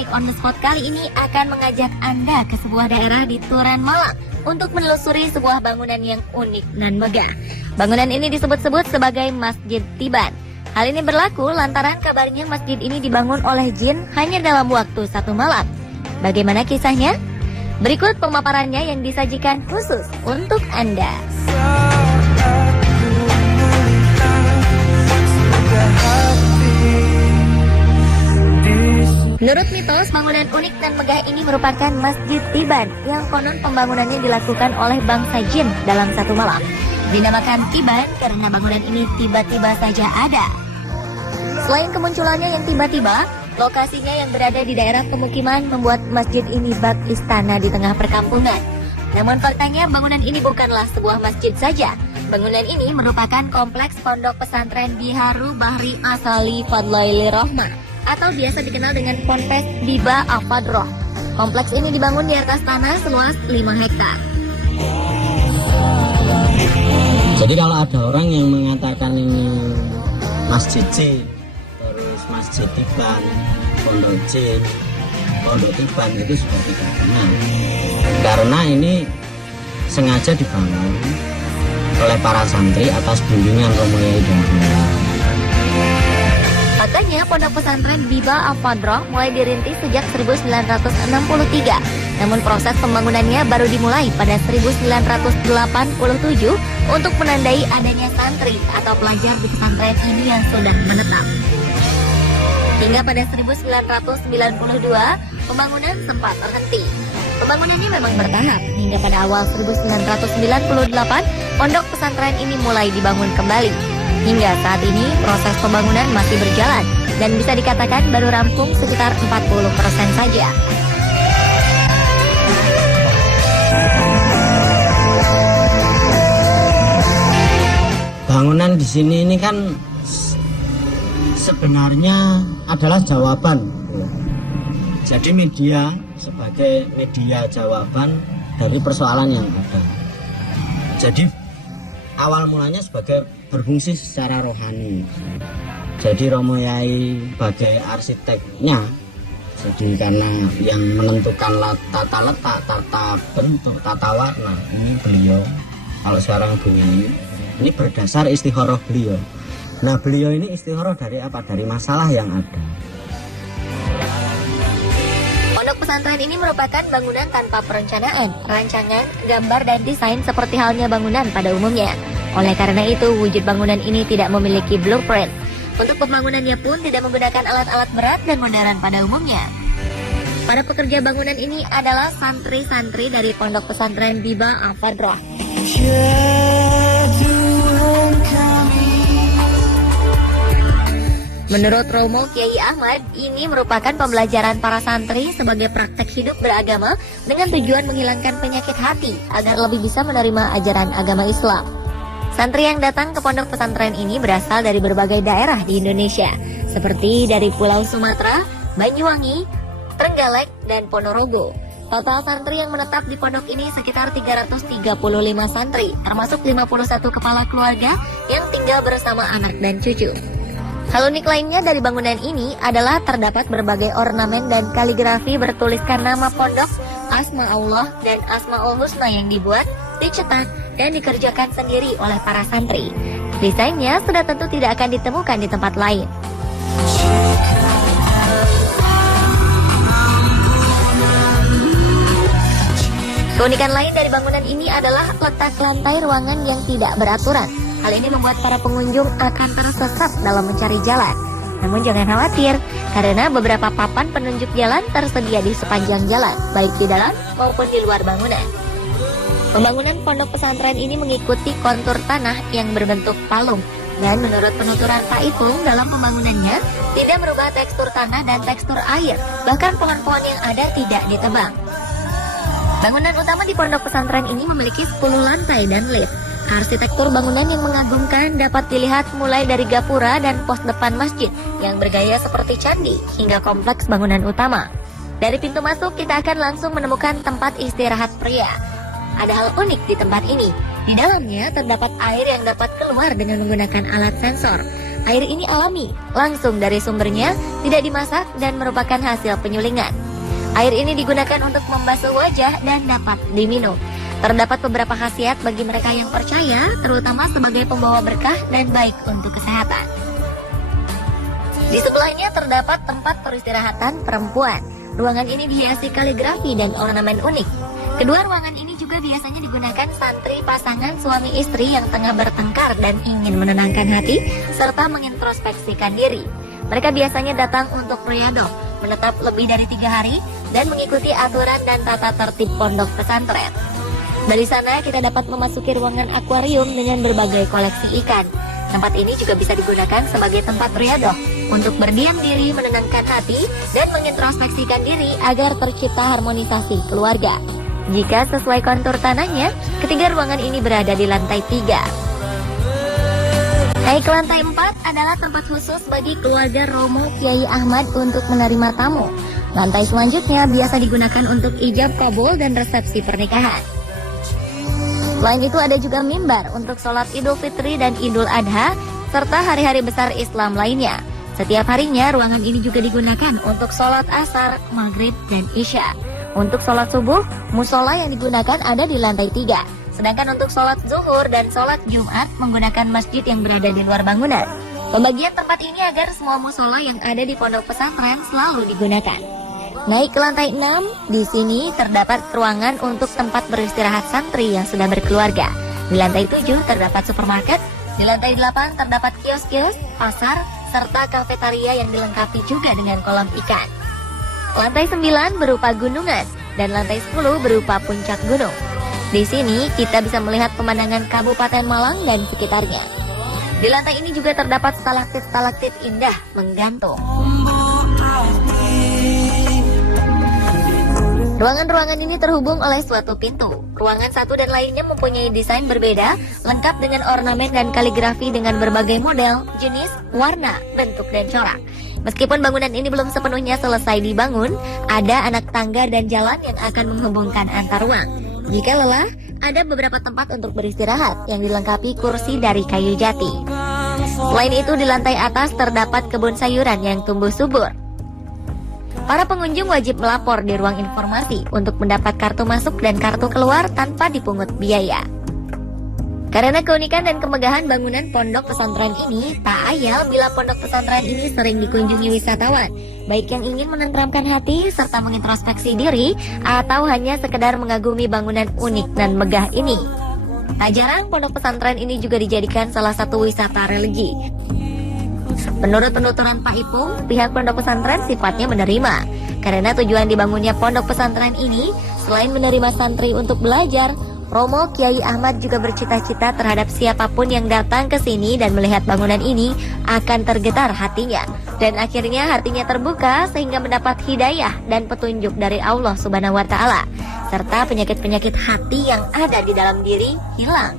Unik on the Spot kali ini akan mengajak Anda ke sebuah daerah di Turan Malang untuk menelusuri sebuah bangunan yang unik dan megah. Bangunan ini disebut-sebut sebagai Masjid Tiban. Hal ini berlaku lantaran kabarnya masjid ini dibangun oleh jin hanya dalam waktu 1 malam. Bagaimana kisahnya? Berikut pemaparannya yang disajikan khusus untuk Anda. Menurut mitos, bangunan unik dan megah ini merupakan Masjid Tiban yang konon pembangunannya dilakukan oleh bangsa jin dalam 1 malam. Dinamakan Tiban karena bangunan ini tiba-tiba saja ada. Selain kemunculannya yang tiba-tiba, lokasinya yang berada di daerah pemukiman membuat masjid ini bak istana di tengah perkampungan. Namun faktanya bangunan ini bukanlah sebuah masjid saja. Bangunan ini merupakan kompleks pondok pesantren Biharu Bahri Asali Fadlaili Rohmah atau biasa dikenal dengan Ponpes Biba Al-Fadroh. Kompleks ini dibangun di atas tanah seluas 5 hektar. Jadi kalau ada orang yang mengatakan ini Masjid Jin, terus Masjid Tiban, Pondok Jin, Pondok Tiban, itu sudah tidak benar. Karena ini sengaja dibangun oleh para santri atas bimbingan Romo Yai dan Buya. Faktanya, pondok pesantren Biba Al-Fadroh mulai dirintis sejak 1963. Namun proses pembangunannya baru dimulai pada 1987 untuk menandai adanya santri atau pelajar di pesantren ini yang sudah menetap. Hingga pada 1992, pembangunan sempat terhenti. Pembangunannya memang bertahap, hingga pada awal 1998, pondok pesantren ini mulai dibangun kembali. Hingga saat ini, proses pembangunan masih berjalan dan bisa dikatakan baru rampung sekitar 40% saja. Bangunan di sini ini kan sebenarnya adalah jawaban. Jadi media sebagai media jawaban dari persoalan yang ada. Jadi awal mulanya sebagai berfungsi secara rohani. Jadi Romo Yai sebagai arsiteknya, jadi karena yang menentukan tata letak, tata bentuk, tata warna, ini beliau. Kalau sekarang bunyi ini berdasar istikharah beliau. Nah, beliau ini istikharah dari apa? Dari masalah yang ada. Pondok pesantren ini merupakan bangunan tanpa perencanaan, rancangan, gambar, dan desain seperti halnya bangunan pada umumnya. Oleh karena itu, wujud bangunan ini tidak memiliki blueprint. Untuk pembangunannya pun tidak menggunakan alat-alat berat dan modern pada umumnya. Para pekerja bangunan ini adalah santri-santri dari Pondok Pesantren Biba Al-Fadroh. Menurut Romo Kiai Ahmad, ini merupakan pembelajaran para santri sebagai praktek hidup beragama dengan tujuan menghilangkan penyakit hati agar lebih bisa menerima ajaran agama Islam. Santri yang datang ke pondok pesantren ini berasal dari berbagai daerah di Indonesia, seperti dari Pulau Sumatera, Banyuwangi, Trenggalek, dan Ponorogo. Total santri yang menetap di pondok ini sekitar 335 santri, termasuk 51 kepala keluarga yang tinggal bersama anak dan cucu. Hal unik lainnya dari bangunan ini adalah terdapat berbagai ornamen dan kaligrafi bertuliskan nama pondok, Asma Allah, dan Asmaul Husna yang dibuat, dicetak, dan dikerjakan sendiri oleh para santri. Desainnya sudah tentu tidak akan ditemukan di tempat lain. Keunikan lain dari bangunan ini adalah letak lantai ruangan yang tidak beraturan. Hal ini membuat para pengunjung akan tersesat dalam mencari jalan. Namun jangan khawatir, karena beberapa papan penunjuk jalan tersedia di sepanjang jalan, baik di dalam maupun di luar bangunan. Pembangunan pondok pesantren ini mengikuti kontur tanah yang berbentuk palung, dan menurut penuturan Pak Ipung dalam pembangunannya, tidak merubah tekstur tanah dan tekstur air, bahkan pohon-pohon yang ada tidak ditebang. Bangunan utama di pondok pesantren ini memiliki 10 lantai dan lift. Arsitektur bangunan yang mengagumkan dapat dilihat mulai dari gapura dan pos depan masjid yang bergaya seperti candi hingga kompleks bangunan utama. Dari pintu masuk kita akan langsung menemukan tempat istirahat pria. Ada hal unik di tempat ini. Di dalamnya terdapat air yang dapat keluar dengan menggunakan alat sensor. Air ini alami, langsung dari sumbernya, tidak dimasak dan merupakan hasil penyulingan. Air ini digunakan untuk membasuh wajah dan dapat diminum. Terdapat beberapa khasiat bagi mereka yang percaya, terutama sebagai pembawa berkah dan baik untuk kesehatan. Di sebelahnya terdapat tempat peristirahatan perempuan. Ruangan ini dihiasi kaligrafi dan ornamen unik. Kedua ruangan ini juga biasanya digunakan santri pasangan suami istri yang tengah bertengkar dan ingin menenangkan hati serta mengintrospeksikan diri. Mereka biasanya datang untuk riyadhah, menetap lebih dari 3 hari dan mengikuti aturan dan tata tertib pondok pesantren. Dari sana kita dapat memasuki ruangan akuarium dengan berbagai koleksi ikan. Tempat ini juga bisa digunakan sebagai tempat riyadhah untuk berdiam diri, menenangkan hati, dan mengintrospeksikan diri agar tercipta harmonisasi keluarga. Jika sesuai kontur tanahnya, ketiga ruangan ini berada di lantai 3. Naik ke lantai 4 adalah tempat khusus bagi keluarga Romo Kiai Ahmad untuk menerima tamu. Lantai selanjutnya biasa digunakan untuk ijab kabul dan resepsi pernikahan. Selain itu ada juga mimbar untuk sholat Idul Fitri dan Idul Adha, serta hari-hari besar Islam lainnya. Setiap harinya ruangan ini juga digunakan untuk sholat asar, maghrib, dan isya. Untuk sholat subuh, musola yang digunakan ada di lantai 3. Sedangkan untuk sholat zuhur dan sholat Jumat menggunakan masjid yang berada di luar bangunan. Pembagian tempat ini agar semua musola yang ada di pondok pesantren selalu digunakan. Naik ke lantai 6, di sini terdapat ruangan untuk tempat beristirahat santri yang sudah berkeluarga. Di lantai 7 terdapat supermarket, di lantai 8 terdapat kios-kios, pasar, serta kafetaria yang dilengkapi juga dengan kolam ikan. Lantai 9 berupa gunungan, dan lantai 10 berupa puncak gunung. Di sini kita bisa melihat pemandangan Kabupaten Malang dan sekitarnya. Di lantai ini juga terdapat stalaktit-stalaktit indah menggantung. Ruangan-ruangan ini terhubung oleh suatu pintu. Ruangan satu dan lainnya mempunyai desain berbeda, lengkap dengan ornamen dan kaligrafi dengan berbagai model, jenis, warna, bentuk, dan corak. Meskipun bangunan ini belum sepenuhnya selesai dibangun, ada anak tangga dan jalan yang akan menghubungkan antar ruang. Jika lelah, ada beberapa tempat untuk beristirahat yang dilengkapi kursi dari kayu jati. Selain itu, di lantai atas terdapat kebun sayuran yang tumbuh subur. Para pengunjung wajib melapor di ruang informasi untuk mendapat kartu masuk dan kartu keluar tanpa dipungut biaya. Karena keunikan dan kemegahan bangunan pondok pesantren ini, tak ayal bila pondok pesantren ini sering dikunjungi wisatawan, baik yang ingin menenteramkan hati serta mengintrospeksi diri, atau hanya sekedar mengagumi bangunan unik dan megah ini. Tak jarang pondok pesantren ini juga dijadikan salah satu wisata religi. Menurut penuturan Pak Ipung, pihak pondok pesantren sifatnya menerima. Karena tujuan dibangunnya pondok pesantren ini, selain menerima santri untuk belajar, Romo Kiai Ahmad juga bercita-cita terhadap siapapun yang datang ke sini dan melihat bangunan ini akan tergetar hatinya. Dan akhirnya hatinya terbuka sehingga mendapat hidayah dan petunjuk dari Allah Subhanahu wa Ta'ala. Serta penyakit-penyakit hati yang ada di dalam diri hilang.